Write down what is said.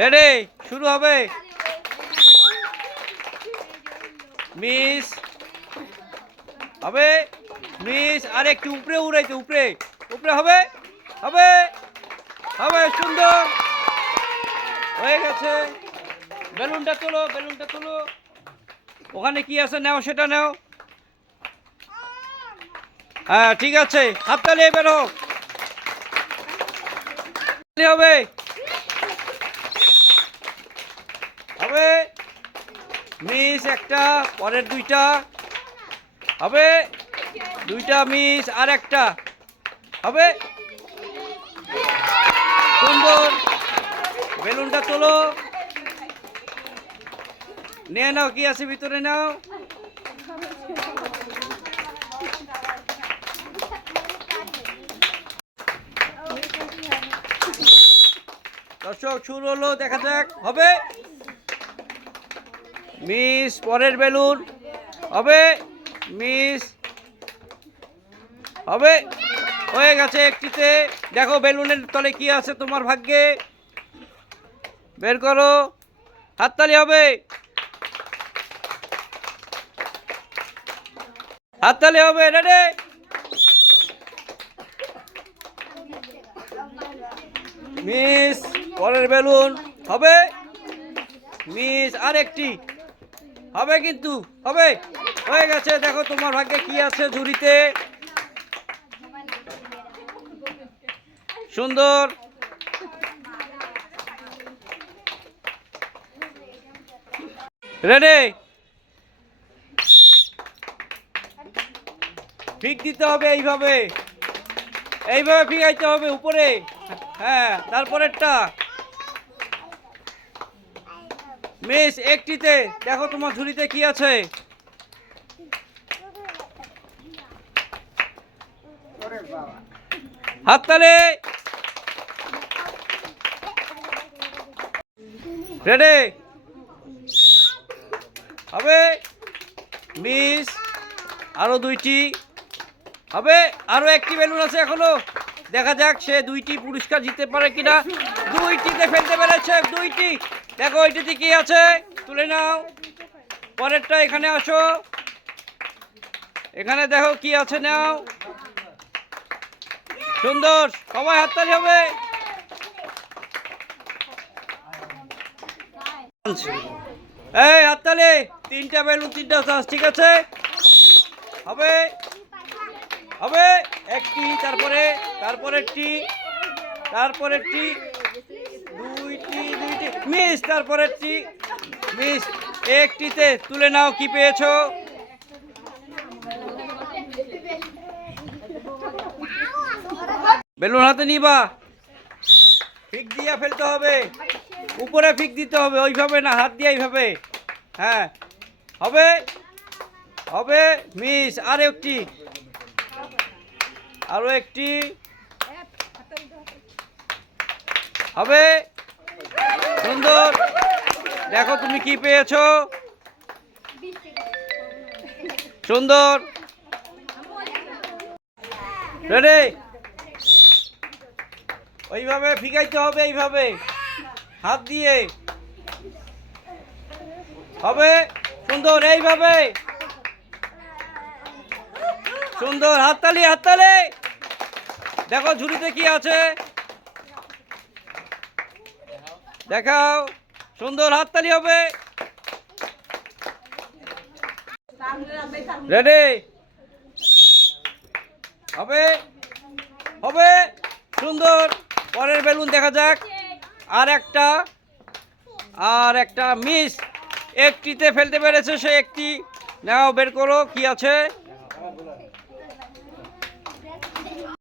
Ready শুরু হবে। Miss. হবে? মিস, আর একটু উপরে উড়াইতে উপরে। উপরে হবে? হবে? হবে, সুন্দর। হয়ে গেছে। বেলুনটা তোলো বেলুনটা তোলো। ওখানে কি আছে নাও, সেটা নাও। হ্যাঁ ঠিক আছে। হাততালি হাততালি হবে। হবে। মিস একটা, পরের দুইটা। হবে। দুইটা মিস, আর একটা। হবে। সুন্দর। বেলুনটা তোলো। নিয়ে নাও, কি আছে ভিতরে নাও। দর্শক, শুরু হলো, দেখা যাক। হবে। মিস পরের বেলুন। হবে? মিস। হবে? হয়ে গেছে একটিতে। দেখো বেলুনের তলে কি আছে তোমার ভাগ্যে। বের করো। হাততালি হবে। হাততালি হবে, রেডে? মিস, পরের বেলুন। হবে? মিস আর একটি হবে কিন্তু, হবে। হয়ে গেছে, দেখো তোমার ভাগ্যে কি আছে ঝুড়িতে। সুন্দর। রেডি ফিক দিতে হবে এইভাবে। এইভাবে ফিকাইতে হবে উপরে। হ্যাঁ তারপরেরটা। মিস, একটিতে। দেখো তোমার ঝুড়িতে কি আছে। হাততালে। রেডি হবে? মিস, আরও দুইটি। হবে? আরও একটি বেলুন আছে এখনও। দেখা যাক সে দুইটি পুরস্কার জিততে পারে কিনা। দুইটিতে ফেলতে পেরেছে, দুইটি। দেখো ওইটিতে কি আছে? তুলে নাও। পরেরটা এখানে আসো। এখানে দেখো কি আছে নাও। সুন্দর, সবাই হাততালি হবে। এই, হাততালি। তিনটা বেলুন, তিনটা চাষ ঠিক আছে? হবে। হবে। একটি, তারপরে, তারপরেরটি তারপরেরটি। দুইটি দুইটি মিস তারপরেরটি মিস, একটিতে তুলে নাও, কি পেয়েছ? বেলুন হাতে নিবা। ফিক দিয়া ফেলতে হবে। উপরে ফিক দিতে হবে, ওইভাবে না, হাত দিয়ে এইভাবে। হ্যাঁ। হবে? হবে? মিস, আর একটি। আরও একটি। হবে? সুন্দর। দেখো তুমি কি পেয়েছ? সুন্দর। রেডি ওইভাবে ফিকাইতে হবে, এইভাবে। হাত দিয়ে। হবে? সুন্দর, এইভাবে। সুন্দর, হাততালি হাততালি। দেখো ঝুড়িতে কি আছে? দেখাও। সুন্দর হাততালি হবে। রেডি হবে? হবে? সুন্দর। পরের বেলুন দেখা যাক। আর একটা। আর একটা মিস একটিতে ফেলতে পেরেছে সে একটি। নাও, বের করো, কি আছে?